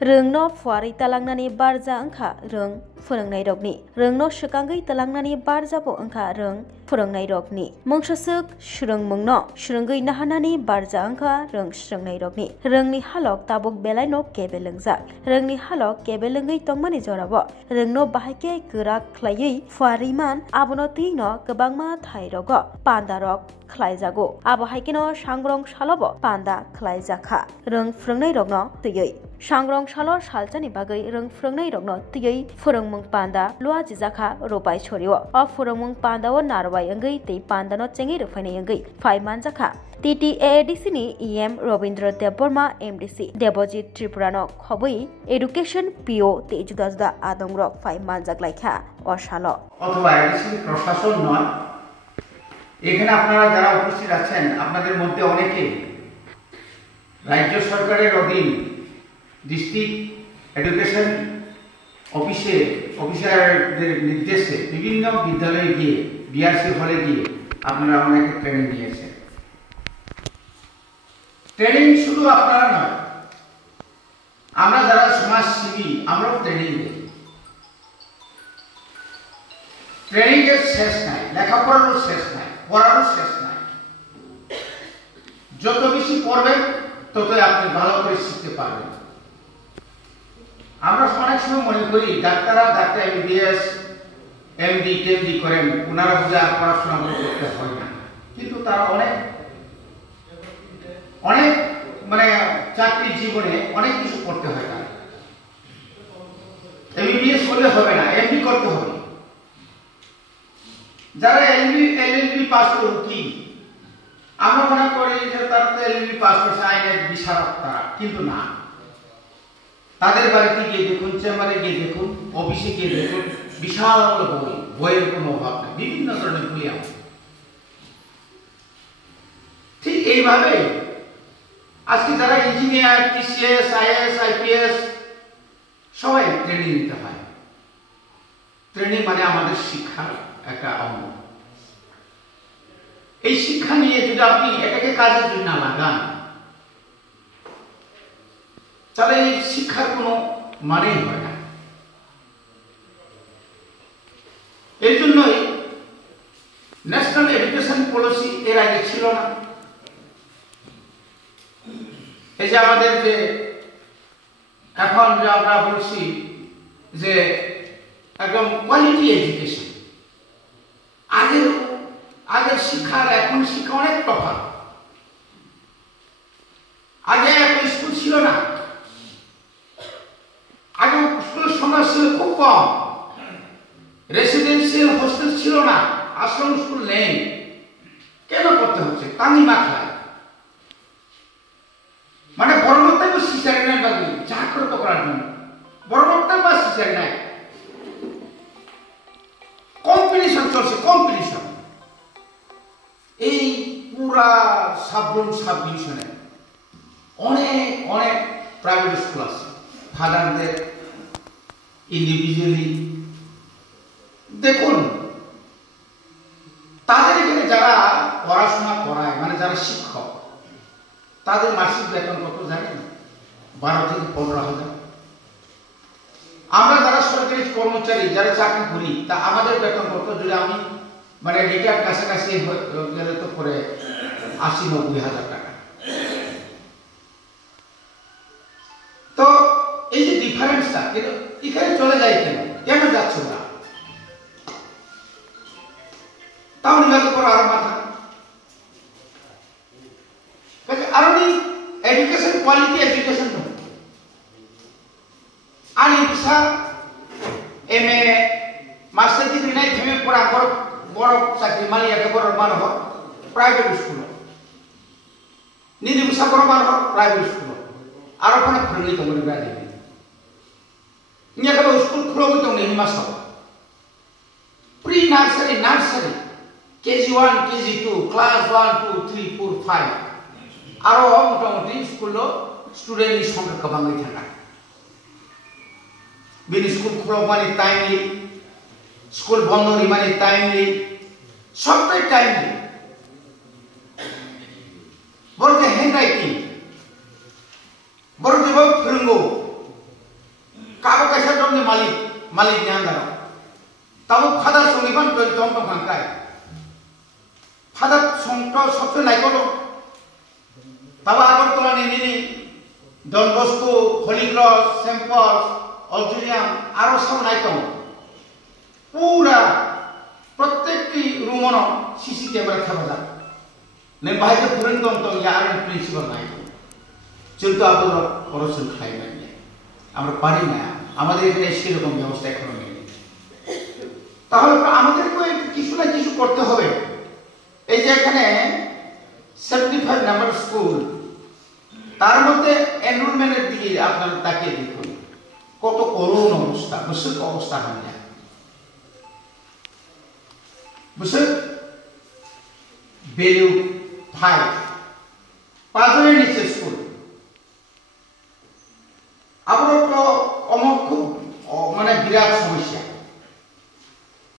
रोंनो फुवारै तालांनानै बारजा ओंखा रों फोरोंनाय रगनि रोंनो सिगाङै तालांनानै बारजाबो ओंखा रों फोरोंनाय रगनि मंससुक सुरुं मुंनो सुरुंगै नाहानानै बारजा ओंखा रों सुरुंनाय रगनि रोंनि हालक ताबुक बेलायनो केबे लोंजा रोंनि हालक केबे लोंगै तंमानि जराबो रोंनो बाहायके गोरा ख्लायै फुवारैमान आबनो तीनो गोबांमा थाइ रग पान्दा रग ख्लायजागो आबो हायकेनो सांग्रं सालबो पान्दा ख्लायजाखा रों फोरोंनाय रगनो तैयै सांग्रं सालो सालचानि बागै रों फोरोंनाय रगनो तैयै फोरोंमुं पान्दा लुआ जिजाखा रोबाय छरियो अ फोरोंमुं पान्दाओ नारबाय अंगै तै पान्दानो चेंगै रोफायनाय अंगै फाइमान जाखा TTAADC नि EM रविन्द्र देबबर्मा MDC देबजित त्रिपुरानो खबै एडुकेशन PO ते जुदा जुदा आदंग्रक फाइमान जागलायखा अशालो অথবা এডিসি প্রশাসন নয় এখানে আপনারা যারা উপস্থিত আছেন আপনাদের মধ্যে অনেকে রাজ্য সরকারের অধীন ডিস্ট্রিক্ট এডুকেশন অফিসারদের নির্দেশে বিভিন্ন বিদ্যালয়ে গিয়ে বিআরসি হলে গিয়ে আপনারা অনেকে ট্রেনিং নিয়েছেন। ট্রেনিং শুধু আপনারা নয়, আমরা যারা সমাজসেবী আমরাও ট্রেনিং দিই। ট্রেনিং এর শেষ নাই, লেখাপড়ারও শেষ নাই, পড়ারও শেষ নাই। যত বেশি পড়বেন ততই আপনি ভালো করে শিখতে পারবেন। আমরা অনেক সময় মনে করি ডাক্তার MBBS MD TMD করেন, ওনারা বুঝে পড়াশোনা করতে হয় না, কিন্তু তারা অনেক মানে চাকরি জীবনে অনেক কিছু করতে হয় না। MBBS করলে হবে না, MD করতে হবে। যারা LLB পাস করে কি আমরা মনে করি যে তারা তো LLB পাস করছে, আইনের বিশারদ তারা, কিন্তু না। তাদের বাড়িতে গিয়ে দেখুন, চেম্বারে গিয়ে দেখুন, অফিসে গিয়ে দেখুন, বিশাল বইয়ের কোনো অভাব নেই, বিভিন্ন ধরনের বই আছে। ঠিক এইভাবে আজকে যারা ইঞ্জিনিয়ার, TCS, IAS, IPS সবাই ট্রেনিং নিতে হয়। ট্রেনিং মানে আমাদের শিক্ষার একটা অঙ্গ। এই শিক্ষা নিয়ে যদি আপনি এটাকে কাজের জন্য না লাগান তাহলে এই শিক্ষার কোনো মানেই হয় না। এই জন্যই ন্যাশনাল এডুকেশন পলিসি এর আগে ছিল না। এই যে আমাদের যে এখন যে আমরা বলছি যে একদম কোয়ালিটি এডুকেশন, আগের শিক্ষার এখন শিক্ষা অনেক তফাৎ। আগে এত স্কুল ছিল না, আগে স্কুলের সংখ্যা ছিল খুব কম, রেসিডেন্সিয়াল হোস্টেল ছিল না, আশ্রম স্কুল নেই। কেন করতে হচ্ছে? তাঙ্গি মাথায় মানে বড় মাত্রায় বা সিসারি নাই, বাকি যা করে তো করার জন্য বড় মাত্রায় বা সিসারি নাই। কম্পিটিশন চলছে, কম্পিটিশন। এই পুরা সাব ডিভিশনে অনেক প্রাইভেট স্কুল আছে, ফাদারদের ইন্ডিভিজুয়ালি দেখুন। তাদের এখানে যারা পড়াশোনা করায় মানে যারা শিক্ষক, তাদের মাসিক বেতন কত জানেন? 12 থেকে 15,000। আমরা যারা সরকারি কর্মচারী, যারা চাকরি করি, তা আমাদের বেতন কত? যদি আমি মানে রিটায়ার কাছাকাছি গেলে তো পরে 80-90,000 টাকা। তো এই যে ডিফারেন্সটা এখানে চলে যায় কেন যাচ্ছে না? তাও নির্বাচন করা আরো মাথা আরো এডুকেশন কোয়ালিটি এডুকেশন আর ইচ্ছা MA মাস্টার ডিগ্রি নাই, থেমে পড়া বড় চাকরি মালিয়াকে বড় মানব প্রাইভেট স্কুল, নিধি উষা বড় মানব প্রাইভেট স্কুল আর ওখানে ফ্রেন্ডলি তো মনে করা যাবে। ইয়ে স্কুল খুলো তো নেই মাস pre nursery KG1 KG2 class 1 2 3 4 5 আরো মোটামুটি স্কুল স্টুডেন্টের সংখ্যা কমাই থাকা। বিনি স্কুল খুলো মানে টাইমলি, স্কুল বন্ধ মানে টাইমলি, সবটাই টাইমলি। বলতে হ্যান্ড রাইটিং বড় যে फोरोंगौ ni malik ni anda tahu father songiban to tom to bangkai father songto sotto naiko tahu agar tola ni Don Bosco, Holy Cross, St. Paul, Auxilium, আরো সব নাইকম পুরা প্রত্যেকটি রুমনো সিসি ক্যামেরা থাকা যায় নে বাইরে পুরন্তম তো ইয়ার প্রিন্সিপাল নাইকম কিন্তু আপনারা পড়াশোন খাই না আমরা পারি না আমাদের এখানে সেরকম ব্যবস্থা এখনো নেই তাহলে আমাদেরকে কিছু না কিছু করতে হবে এই যে এখানে 75 নাম্বার স্কুল তার মধ্যে এনরোলমেন্টের দিকে আপনারা তাকিয়ে দেখুন কত করুণ অবস্থা মুসিক অবস্থা হয় না মুসিক ভ্যালু 5 পাঁচজনের নিচে স্কুল আবার তো খুব মানে বিরাট সমস্যা